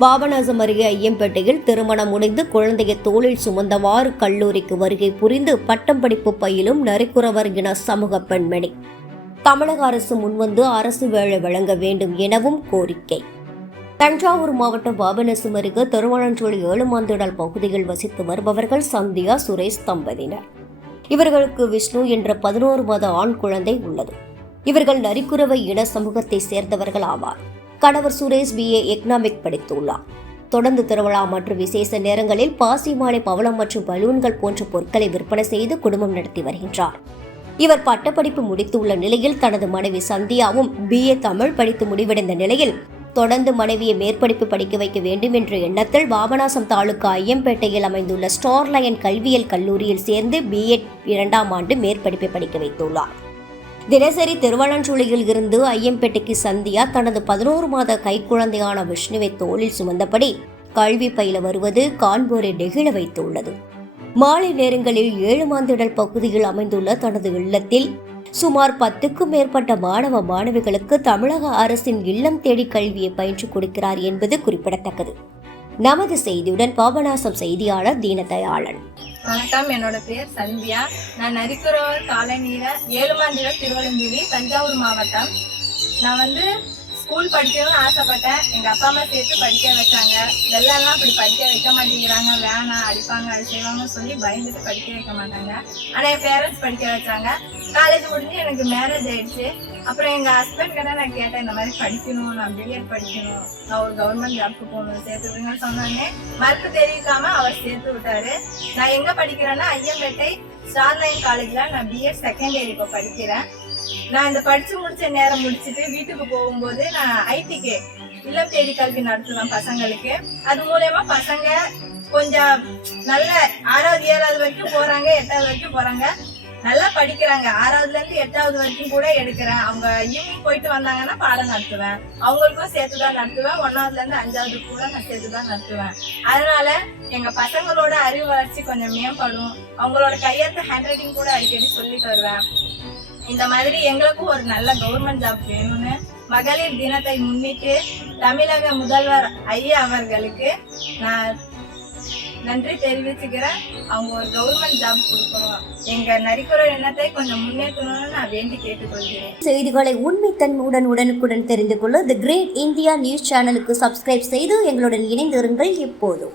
பாபநாசம் அருகே ஐயம்பேட்டையில் திருமணம் முடிந்து குழந்தையை தோளில் சுமந்தவாறு கல்லூரிக்கு வருகை புரிந்து பட்டம் படிப்பு பயிலும் நரிக்குறவர் இன சமூக பெண்மணி. தமிழக அரசு முன்வந்து அரசு வேலை வழங்க வேண்டும் எனவும் கோரிக்கை. தஞ்சாவூர் மாவட்டம் பாபநாசம் அருகே திருவண்ணாமலை ஏழுமாந்திடல் பகுதியில் வசித்து வருபவர்கள் சந்தியா சுரேஷ் தம்பதியினர். இவர்களுக்கு விஷ்ணு என்ற பதினோரு மாத ஆண் குழந்தை உள்ளது. இவர்கள் நரிக்குறவை இன சமூகத்தை சேர்ந்தவர்கள் ஆவார். கணவர் சுரேஷ் பிஏ எக்கனாமிக் படித்துள்ளார். தொடர்ந்து திருவிழா மற்றும் விசேஷ நேரங்களில் பாசி மாலை பவளம் மற்றும் பலூன்கள் போன்ற பொருட்களை விற்பனை செய்து குடும்பம் நடத்தி வருகின்றார். இவர் பட்டப்படிப்பு முடித்துள்ள நிலையில் தனது மனைவி சந்தியாவும் பிஏ தமிழ் படித்து முடிவடைந்த நிலையில் தொடர்ந்து மனைவியை மேற்படிப்பு படிக்க வைக்க வேண்டும் என்ற எண்ணத்தில் பாபநாசம் தாலுகா ஐயம்பேட்டையில் அமைந்துள்ள ஸ்டார்லயன் கல்வியியல் கல்லூரியில் சேர்ந்து பிஎட் இரண்டாம் ஆண்டு மேற்படிப்பை படிக்க வைத்துள்ளார். தினசரி திருவண்ணாமலையில் இருந்து ஐயம்பேட்டைக்கு சந்தியா தனது பதினோரு மாத கைக்குழந்தையான விஷ்ணுவை தோளில் சுமந்தபடி கல்வி பயில வருவது கான்பூரை நெகிழ வைத்துள்ளது. மாலை நேரங்களில் ஏழு மாந்திடல் பகுதியில் அமைந்துள்ள தனது இல்லத்தில் சுமார் பத்துக்கும் மேற்பட்ட மாணவ மாணவிகளுக்கு தமிழக அரசின் இல்லம் தேடி கல்வியை பயின்று கொடுக்கிறார் என்பது குறிப்பிடத்தக்கது. நமது செய்தியுடன் பாபநாசம் செய்தியாளர் தீனதயாளன். வணக்கம் என்னோட பேர் சந்தியா. நான் நரிக்குறவர் காலநீர ஏழுமாந்திர திருவள்ளஞ்சேரி தஞ்சாவூர் மாவட்டம். நான் வந்து ஸ்கூல் படிக்கணும்னு ஆசைப்பட்டேன். எங்க அப்பா அம்மா சேர்த்து படிக்க வச்சாங்க. வெள்ளம்லாம் அப்படி படிக்க வைக்க மாட்டேங்கிறாங்க. வேணாம் அடிப்பாங்க அது செய்வாங்கன்னு சொல்லி பயந்துட்டு படிக்க வைக்க மாட்டாங்க. ஆனா என் பேரண்ட்ஸ் படிக்க வச்சாங்க. காலேஜ் முடிஞ்சு எனக்கு மேரேஜ் ஆயிடுச்சு. அப்புறம் எங்க ஹஸ்பண்ட் கிட்ட நான் கேட்டேன் இந்த மாதிரி படிக்கணும் நான் பிஎட் படிக்கணும். நான் ஒரு கவர்மெண்ட் ஜாப்க்கு போகணும் சேர்த்து விடுங்கன்னு சொன்னாங்க மறுப்பு தெரிவிக்காம அவர் சேர்த்து விட்டாரு. நான் எங்க படிக்கிறேன்னா ஐயம்பேட்டை ஸ்டார்லைன் காலேஜ்ல நான் பிஎட் செகண்ட் இயர் இப்போ படிக்கிறேன். நான் இந்த படிச்சு முடிச்ச நேரம் முடிச்சுட்டு வீட்டுக்கு போகும்போது நான் ஐடிகே இல்லம் தேடி கல்வி நடத்துவேன் பசங்களுக்கு. அது மூலயமா பசங்க கொஞ்சம் நல்ல ஆறாவது ஏழாவது வரைக்கும் போறாங்க எட்டாவது வரைக்கும் போறாங்க. நல்லா படிக்கிறாங்க. ஆறாவதுல இருந்து எட்டாவது வரைக்கும் கூட எடுக்கிறேன். அவங்க ஈவினிங் போயிட்டு வந்தாங்கன்னா பாடம் நடத்துவேன். அவங்களுக்கும் சேர்த்து தான் நடத்துவேன். ஒன்னாவதுல இருந்து அஞ்சாவது கூட நான் சேர்த்து தான் நடத்துவேன். அதனால எங்க பசங்களோட அறிவு வளர்ச்சி கொஞ்சம் மேம்படும். அவங்களோட கையெழுத்து ஹேண்ட் ரைட்டிங் கூட அடிக்கடி சொல்லி தருவேன். இந்த மாதிரி எங்களுக்கும் ஒரு நல்ல கவர்மெண்ட் ஜாப் வேணும்னு மகளிர் தினத்தை முன்னிட்டு தமிழக முதல்வர் ஐயா அவர்களுக்கு நான் நன்றி தெரிவிச்சுக்கிறேன். அவங்க ஒரு கவர்மெண்ட் ஜாப் கொடுக்கணும். எங்க நரிக்குறை எண்ணத்தை கொஞ்சம் முன்னேற்றணும்னு நான் வேண்டி கேட்டுக்கொள்கிறேன். செய்திகளை உண்மைத்தன்மையுடன் உடனுக்குடன் தெரிந்து கொள்ள தி கிரேட் இந்தியா நியூஸ் சேனலுக்கு சப்ஸ்கிரைப் செய்து எங்களுடன் இணைந்திருங்கள் எப்போதும்